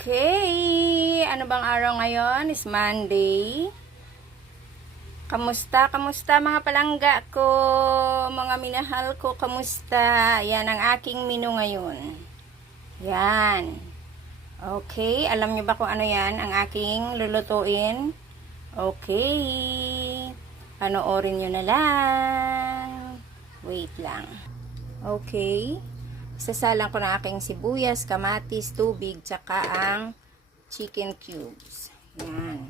Okay, ano bang araw ngayon? Is Monday. Kamusta? Kamusta mga palangga ko? Mga minahal ko, kamusta? Yan ang aking menu ngayon. Yan. Okay, alam nyo ba kung ano yan? Ang aking lulutuin? Okay. Panoorin nyo na lang. Wait lang. Okay. Sasalang ko na aking sibuyas, kamatis, tubig, tsaka ang chicken cubes. Yan.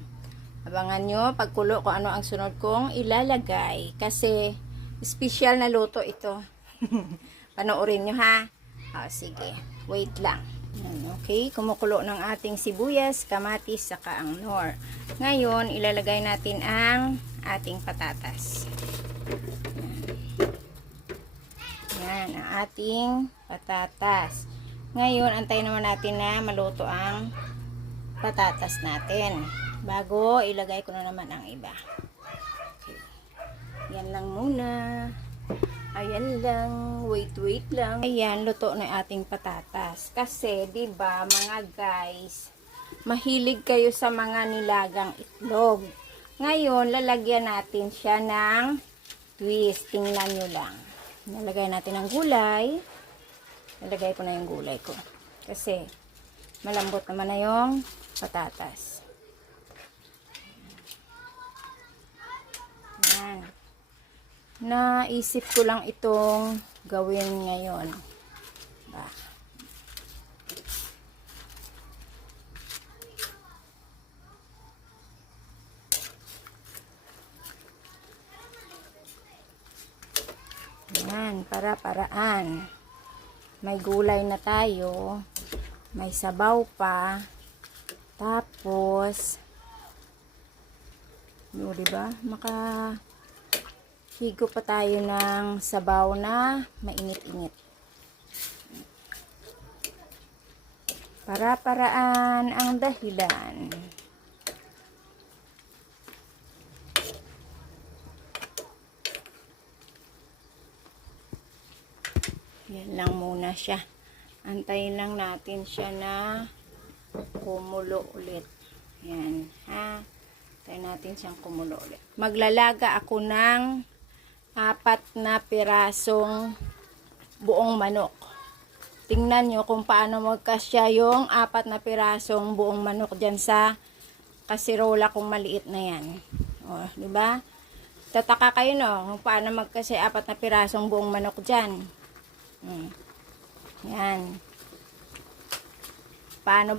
Abangan nyo, pagkulo ko ano ang sunod kong ilalagay. Kasi, special na luto ito. Panoorin nyo ha. Sige. Wait lang. Yan, okay. Kumukulo ng ating sibuyas, kamatis, tsaka ang nor. Ngayon, ilalagay natin ang ating patatas. Yan, ang ating patatas. Ngayon, antayin naman natin na maluto ang patatas natin. Bago, ilagay ko na naman ang iba. Okay. Yan lang muna. Ayan lang. Wait lang. Ayan, luto na ating patatas. Kasi, diba, mga guys, mahilig kayo sa mga nilagang itlog. Ngayon, lalagyan natin siya ng twist. Tingnan nyo lang. Nalagay natin ang gulay. Nalagay ko na yung gulay ko. Kasi, malambot naman na yung patatas. Yan. Naisip ko lang itong gawin ngayon. Yan, para-paraan. May gulay na tayo. May sabaw pa. Tapos, diba? Higo pa tayo ng sabaw na mainit-init. Para-paraan ang dahilan. Yan lang muna siya. Antayin lang natin siya na kumulo ulit. Yan, ha. Antayin natin siyang kumulo ulit. Maglalaga ako ng 4 na pirasong buong manok. Tingnan nyo kung paano magkasya yung 4 na pirasong buong manok dyan sa kasirola kong maliit na yan. O, diba? Tataka kayo no, kung paano magkasya 4 na pirasong buong manok dyan. Yan. Paano ba?